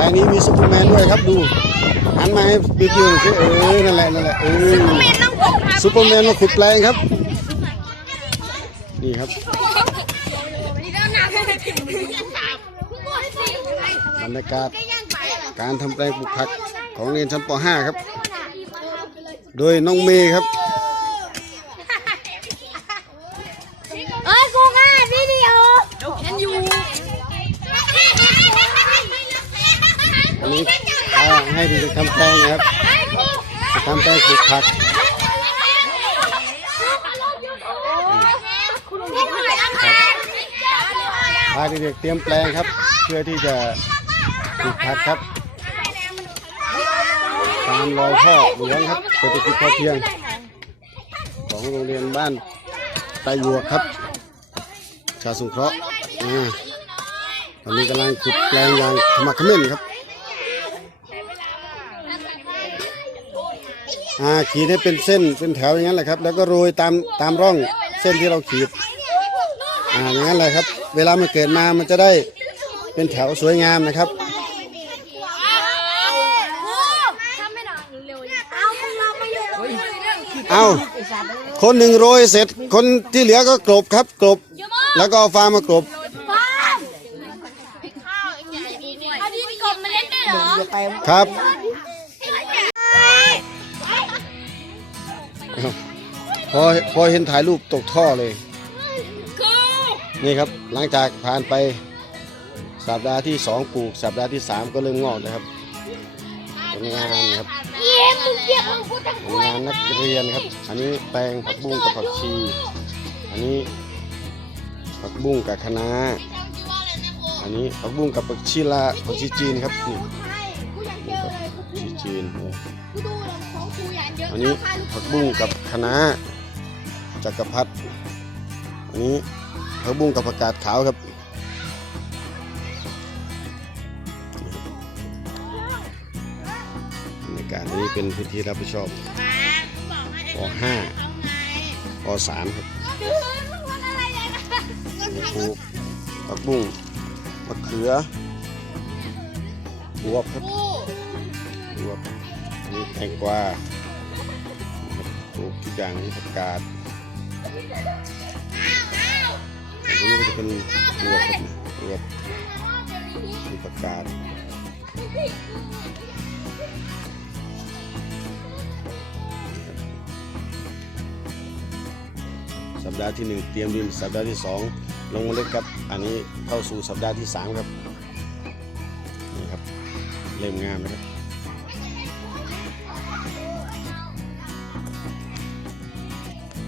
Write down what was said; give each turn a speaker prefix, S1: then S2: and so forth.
S1: ลงนี้มีซูเปอร์แมนด้วยครับดูหันมาให้บิวกิวหน่อยสิเออนั่นแหละนั่นแหละเออซูเปอร์แมนมาขุดแปลงครับ นี่ครับบรรยากาศการทำแปลงปลูกผักของเรียนชั้นป .5 ครับ โดยน้องเมย์ครับ
S2: เอ้ยกูง่ายวิดีโอยังอยู่
S1: อั นี้ให้ด็กๆทำแปลงครับทำแปลงปลูกผักพาเด็กๆเตรียมแปลงครับ เพื่อที่จะปลูกผักครับตามรอยพ่อหลวงครับเศรษฐกิจพอเพียง ของโรงเรียนบ้านไตหยวกครับ ชาสุเคราะห์อ่าตอนนี้กำลังขุดแปลงยางขมักเขม้นครับ อ่าขีดให้เป็นเส้นเป็นแถวอย่างนั้นแหละครับ แล้วก็โรยตามตามร่องเส้นที่เราขีดอ่าอย่างนั้นแหละครับ เวลามันเกิดมามันจะได้เป็นแถวสวยงามนะครับ เอาคนหนึ่งโรยเสร็จคนที่เหลือก็กลบครับกลบ แล้วก็เอาฟางมากลบ
S2: อันนี้กบมันเล่นได้เหรอ
S1: ครับ พอพอเห็นถ่ายรูปตกท่อเลย นี่ครับหลังจากผ่านไปสัปดาห์ที่สองปลูก สัปดาห์ที่สามก็เริ่มงอกนะครับเป็นงานครับ
S2: เยี่ยมมึงา
S1: นนักเรียนครับ อันนี้แปลงผักบุ้งกับผักชี อันนี้ผักบุ้งกับคะน้าอันนี้ผักบุ้งกับผักชีลาผักชีจีนครับนี่ จีนอันนี้ผักบุ้งกับคะน้าจักรพรรดิอันนี้ผักบุ้งกับผักกาดขาวครับบรรยากาศนี้เป็นพื้นที่รับผิดชอบป .5 ป .3 ครับมีปลูกผักบุ้งมะเขือ บวบครับ วบอันนี้แตงกวาปลูกทุกอย่างนี้ผักกาดอันนี้ก็จะเป็นบวบครับบวบมีผักกาดสัปดาห์ที่หนึ่งเตรียมดินสัปดาห์ที่สองลงเล็ดครับ อันนี้เข้าสู่สัปดาห์ที่สามครับ นี่ครับเริ่มงามนะครับ